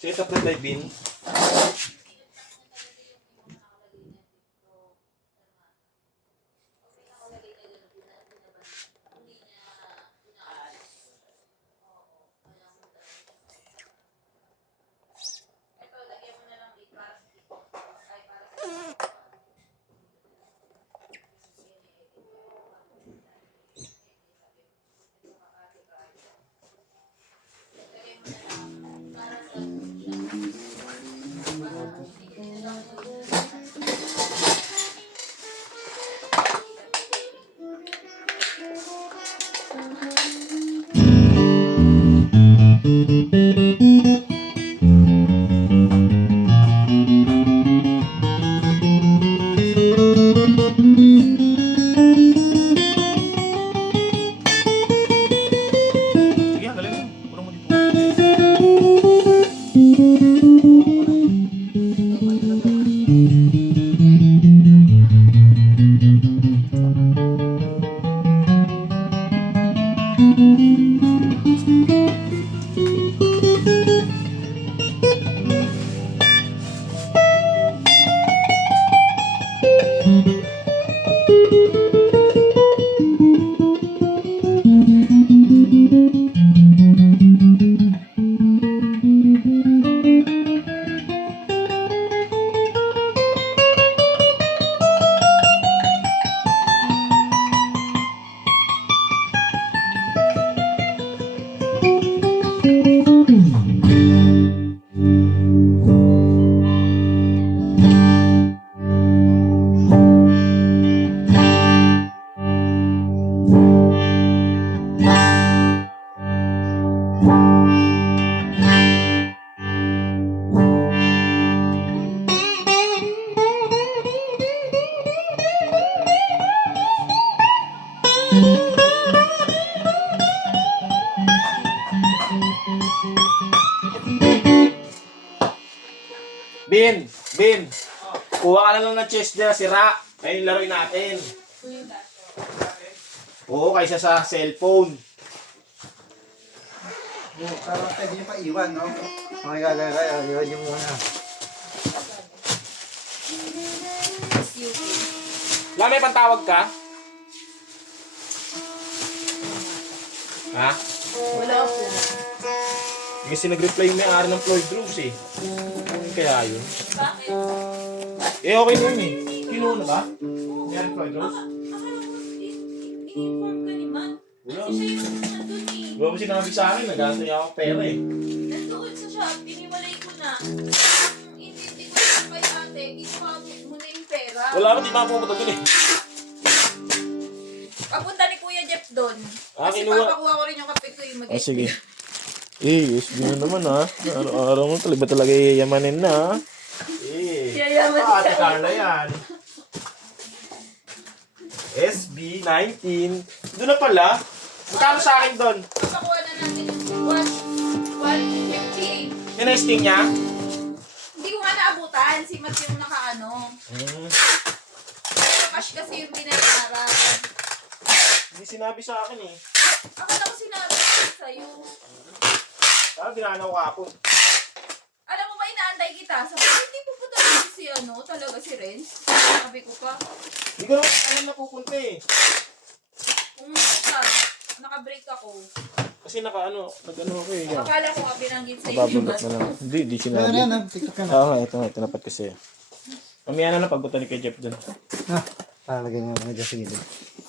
Set up the live bin. Bin, kuha ka na lang ng chest niya, sira. Ayun, laruin natin. Oo, kaysa sa cellphone. Parang pwede nyo pa iwan, no? Mga gagalagay, iwan nyo muna. Wala, may pantawag ka? Ha? Wala po. Kasi nag-reply yung may-ari ng Floyd Rose eh. Ano kaya yun? Bakit? Eh, okay na yun eh. Kinuha na ba? May-ari ng Floyd Rose? I-inform ka ni Matt. Wala. Kasi siya yung nandun eh. Wala ba sinabi sa akin? Nag-aantay ako pera eh. Nandun sa shop, iniwalay ko na. Kung hindi ko na kay ate, ginawa mo na yung pera. Wala ba, di ba pumunta dun eh? Papunta ni Kuya Jeff doon. Ah, Kasi kinuha. papakuha ko rin yung kape ko yung mag-edit. Sige. SB na naman ha. Araw-araw mo talaga yayamanin na ha. Yayaman Ate siya. Carla yan. SB 19. Doon na pala. Magkano sa akin doon? Papakuha na natin yung 150. Yung nesting niya? Hindi ko nga naabutan. Si Matt yung nakaano. Cash kasi yung binayaran. Hindi sinabi sa akin eh. Akala ko sinabi ko sa'yo. Dinanaw ka po. Alam mo ba, inaantay kita. Sabi ko, hindi pupunta dito si ano, talaga si Renz. Sabi ko pa, Hindi ko naman alam na pupunta eh. pumunta ka. Naka-break ako. Kasi nag-ano ako eh. Akala ko nga binanggit sa'yo. Babulot na lang. Hindi Ano sinabi. yan, ha? TikTok ka na. Oo nga, ito napat kasi. Mamaya na lang pagpunta ni kay Jeff dun. Ha? Palagay nyo mga dyan sa gilid.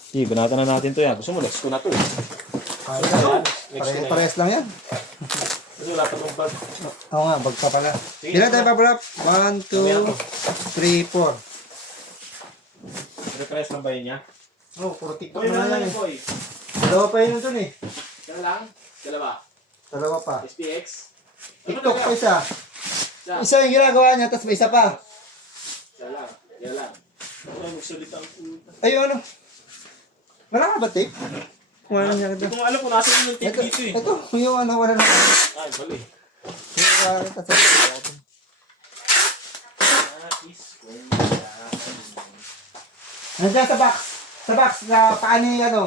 Sige, banatan na natin to yan. Gusto mo, next ko na to eh. Next ko na yan. Parehas lang yan. Kasi wala pa tong bag. Oo nga, bag pa pala. Sige, Ilan tayo babulap? 1, 2, 3, 4. Refresh lang ba yun niya? Oh, puro TikTok Boy, na wala lang lang eh. boy. Dalawa pa yun dun eh. Yan lang? Dalawa? Dalawa pa. SPX? TikTok pa isa. Isa. Isa yung ginagawa niya, tapos may isa pa. Isa lang. Yan lang. Ay, magsulit ang puta. Ay, ano? Wala ka ba tape? Wala niya Hindi ito. ko nga alam kung nasa yung tape Ito, dito eh. ito, yung ano, wala na. Ay, bali. Yung nakakita sa nandiyan sa box. Sa box, sa paano yung ano.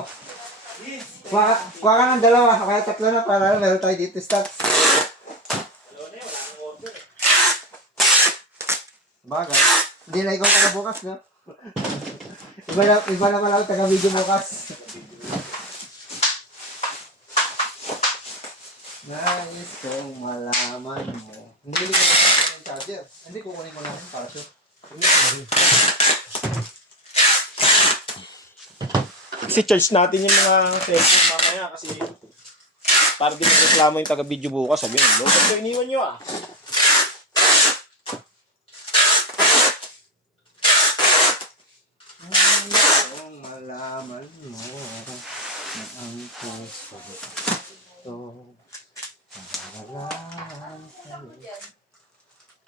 Kuha ka ng dalawa, kaya tatlo na para meron tayo dito stocks. Bagay. Hindi na ikaw taga bukas, no? Iba na pala ako taga video bukas. Nais kong malaman mo. Hindi ko ng charger. Hindi kukunin ko lang para sure. Kasi charge natin yung mga cellphone mamaya kasi para di magreklamo yung taga-video bukas. Sabi nyo, ba't ko iniwan nyo ah? Nais kong malaman mo na ang puso ito. Malaman Ako dyan.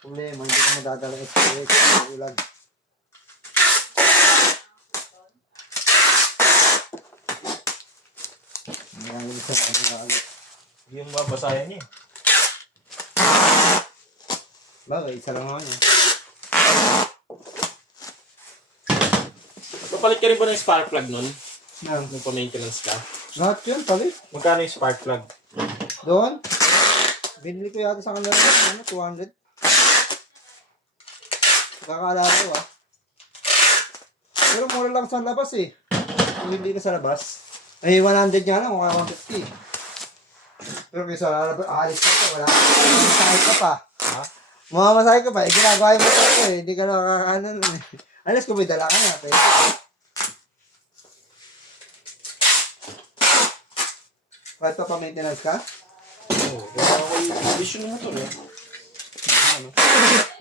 problema, hindi ko madadala yung spirit sa ulan. Maraming isa lang yung maalit. Hindi yung babasayan niya. Bagay, isa lang naman yun. Papalit ka rin ba ng spark plug nun? Meron. Kung pa-maintenance ka. Lahat yun, palit. Magkano yung spark plug? Doon? Binili ko yata sa kanila ano, 200. Kakaalala ko ah. Pero mura lang sa labas eh. Kung hindi ka sa labas. Ay, 100 nga lang, mukha 150. Pero kaysa aalis ka pa, wala. Mamasahe ka pa. Ha? Mamasahe ka pa, eh, ginagawa mo ito eh. Hindi ka nakakaano nun eh. Alas ko may dala ka na. Pwede. Kahit pa pa-maintenance ka? Oo. Kaya ako yung condition ng motor eh. Ano?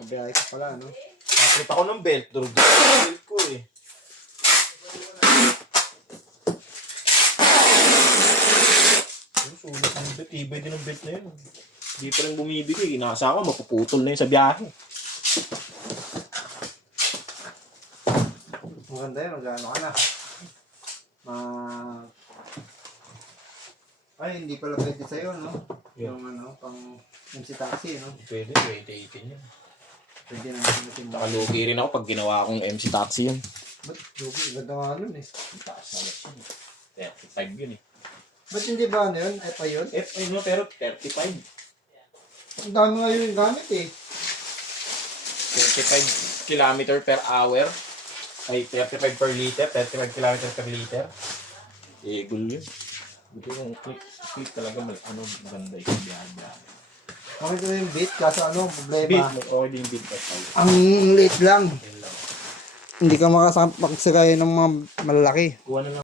Mabiyahe ka pala, no? Patrip ako ng belt. Durog yung belt ko eh. Sulit ang belt. Ibay din ang belt na yun. Hindi pa rin bumibigay. Inasa ako, mapuputol na yun sa biyahe. Maganda yun, magano ka na. Ay, hindi pala pwede sa'yo, no? Yeah. Yung ano, pang MC Taxi, no? Pwede, 2018 yun. Pwede na natin mo. Nakalugi rin ako pag ginawa akong MC Taxi yun. Ba't? Lugi, ganda nga nun eh. Taas na yun. 35 yun eh. Ba't hindi ba ano yun? FI yun? FI no, pero 35. Ang dami nga yun yung gamit eh. 35 kilometer per hour. Ay, 35 per liter. 35 kilometer per liter. Egol yun. Buti yung clip talaga may ano, maganda yung biyahe. Okay ko yung beat, kaso ano, problema. Beat, okay din yung beat pa tayo. Ang late lang. Yun lang. Hindi ka makasagsagay ng mga malalaki. Kuha na lang.